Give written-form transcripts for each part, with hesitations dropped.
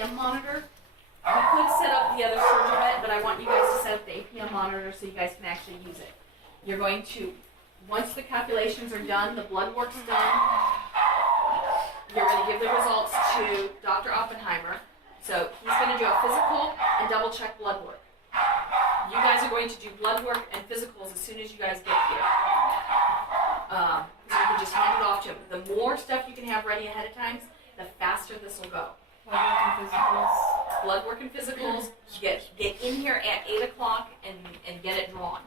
APM monitor. We could set up the other SurgiMed, but I want you guys to set up the APM monitor so you guys can actually use it. You're going to, once the calculations are done, the blood work's done, you're going to give the results to Dr. Oppenheimer. So he's going to do a physical and double check blood work. You guys are going to do blood work and physicals as soon as you guys get here. So you can just hand it off to him. The more stuff you can have ready ahead of time, the faster this will go. Blood work and physicals. Get in here at 8 o'clock and get it drawn.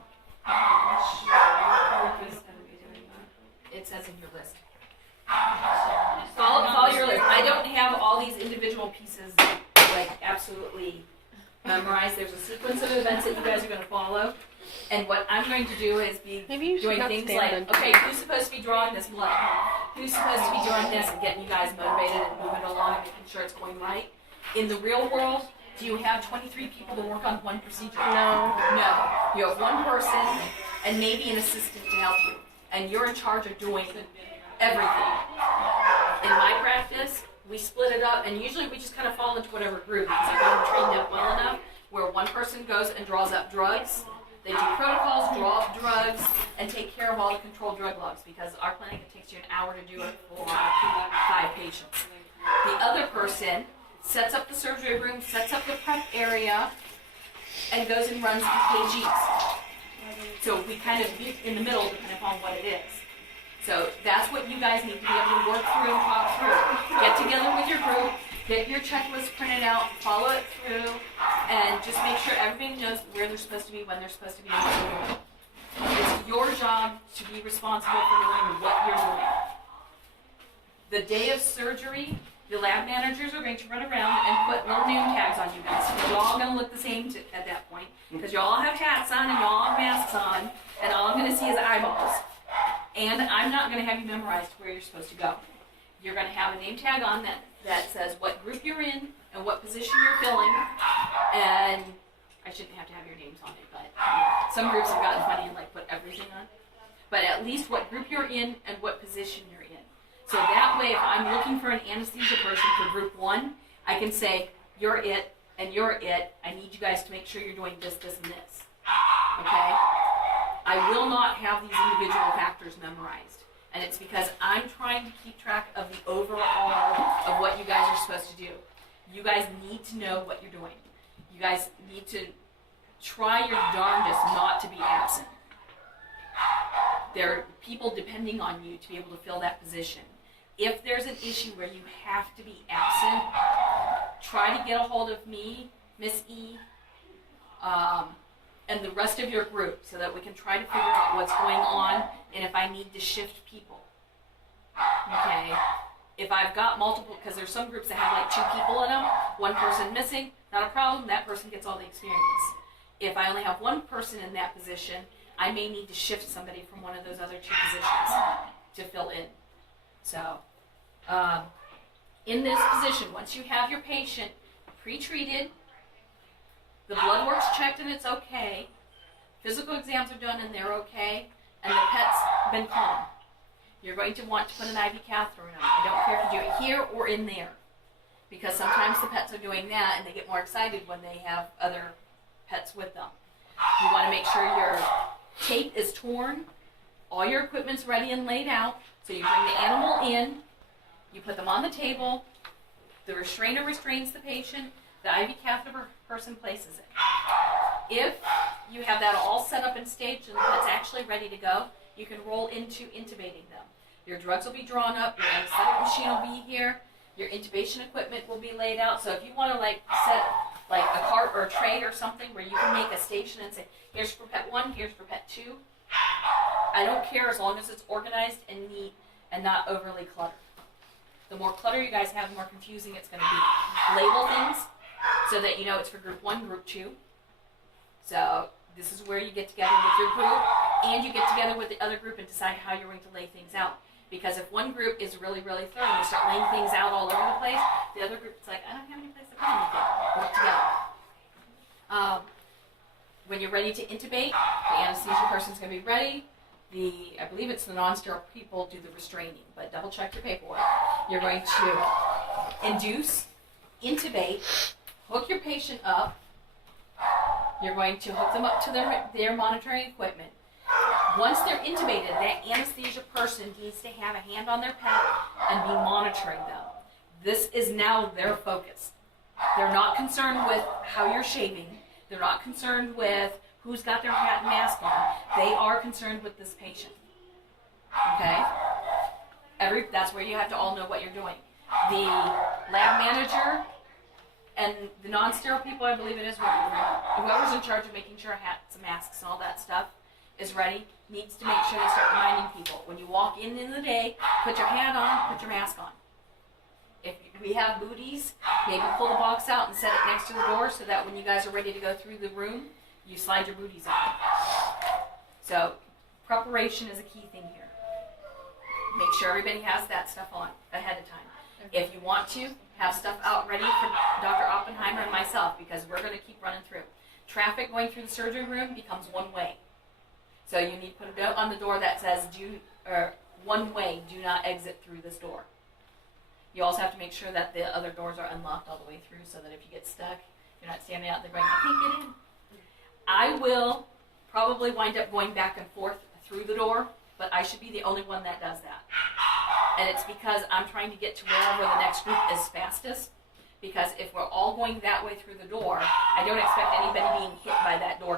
It says in your list. Follow your list. I don't have all these individual pieces like absolutely memorized. There's a sequence of events that you guys are going to follow. And what I'm going to do is be doing things like, okay, who's supposed to be drawing this blood? Who's supposed to be drawing this and getting you guys motivated and moving along and making sure it's going right? In the real world, do you have 23 people to work on one procedure? No. No. You have one person and maybe an assistant to help you. And you're in charge of doing everything. In my practice, we split it up, and usually we just kind of fall into whatever group because I've got them trained up well enough where one person goes and draws up drugs. They do protocols, draw up drugs, and take care of all the controlled drug logs because our clinic, it takes you an hour to do it for 5 patients. The other person sets up the surgery room, sets up the prep area, and goes and runs the EKGs. So we kind of meet in the middle depending upon what it is. So that's what you guys need to be able to work through and talk through. Get together with your group, get your checklist printed out, follow it through, and just make sure everybody knows where they're supposed to be, when they're supposed to be, and what they're doing. It's your job to be responsible for knowing what you're doing. The day of surgery, the lab managers are going to run around and put little name tags on you guys. You're all going to look the same at that point, because you all have hats on and you all have masks on, and all I'm going to see is eyeballs. And I'm not going to have you memorize where you're supposed to go. You're going to have a name tag on that says what group you're in and what position you're filling. And I shouldn't have to have your names on it, but some groups have gotten funny and like put everything on. But at least what group you're in and what position you're in. So that way, if I'm looking for an anesthesia person for group 1, I can say, you're it and you're it. I need you guys to make sure you're doing this, this, and this. Okay? I will not have these individual factors memorized. And it's because I'm trying to keep track of the overall of what you guys are supposed to do. You guys need to know what you're doing. You guys need to try your darndest not to be absent. There are people depending on you to be able to fill that position. If there's an issue where you have to be absent, try to get a hold of me, Miss E, and the rest of your group so that we can try to figure out what's going on and if I need to shift people. Okay? If I've got multiple, because there's some groups that have like 2 people in them, one person missing, not a problem, that person gets all the experience. If I only have one person in that position, I may need to shift somebody from one of those other 2 positions to fill in. So, in this position, once you have your patient pre-treated, the blood work's checked and it's okay, physical exams are done and they're okay, and the pet's been calm, you're going to want to put an IV catheter in them. I don't care if you do it here or in there, because sometimes the pets are doing that and they get more excited when they have other pets with them. You want to make sure your tape is torn, all your equipment's ready and laid out, so you bring the animal in, you put them on the table, the restrainer restrains the patient, the IV catheter person places it. If you have that all set up and staged and the pet's actually ready to go, you can roll into intubating them. Your drugs will be drawn up, your anesthetic machine will be here, your intubation equipment will be laid out. So if you want to set a cart or a tray or something where you can make a station and say, here's for pet 1, here's for pet 2. I don't care as long as it's organized and neat and not overly cluttered. The more clutter you guys have, the more confusing it's going to be. Label things so that you know it's for group 1, group 2. So this is where you get together with your group and you get together with the other group and decide how you're going to lay things out. Because if one group is really, really thorough and they start laying things out all over the place, the other group is like, I don't have any place to put anything. Work together. When you're ready to intubate, the anesthesia person's going to be ready. I believe it's the non-sterile people do the restraining, but double check your paperwork. You're going to induce, intubate, hook your patient up. You're going to hook them up to their monitoring equipment. Once they're intubated, that anesthesia person needs to have a hand on their pad and be monitoring them. This is now their focus. They're not concerned with how you're shaving. They're not concerned with who's got their hat and mask on. They are concerned with this patient. Okay? That's where you have to all know what you're doing. The lab manager and the non-sterile people, I believe it is, whoever's in charge of making sure hats and masks and all that stuff is ready, needs to make sure they start reminding people. When you walk in the day, put your hat on, put your mask on. If we have booties, maybe pull the box out and set it next to the door so that when you guys are ready to go through the room, you slide your booties on. So preparation is a key thing here. Make sure everybody has that stuff on ahead of time. If you want to, have stuff out ready for Dr. Oppenheimer and myself, because we're going to keep running through. Traffic going through the surgery room becomes one way. So you need to put a note on the door that says, one way, do not exit through this door. You also have to make sure that the other doors are unlocked all the way through so that if you get stuck, you're not standing out there going, I can't get in. I will probably wind up going back and forth through the door, but I should be the only one that does that. And it's because I'm trying to get to wherever the next group is fastest. Because if we're all going that way through the door, I don't expect anybody being hit by that door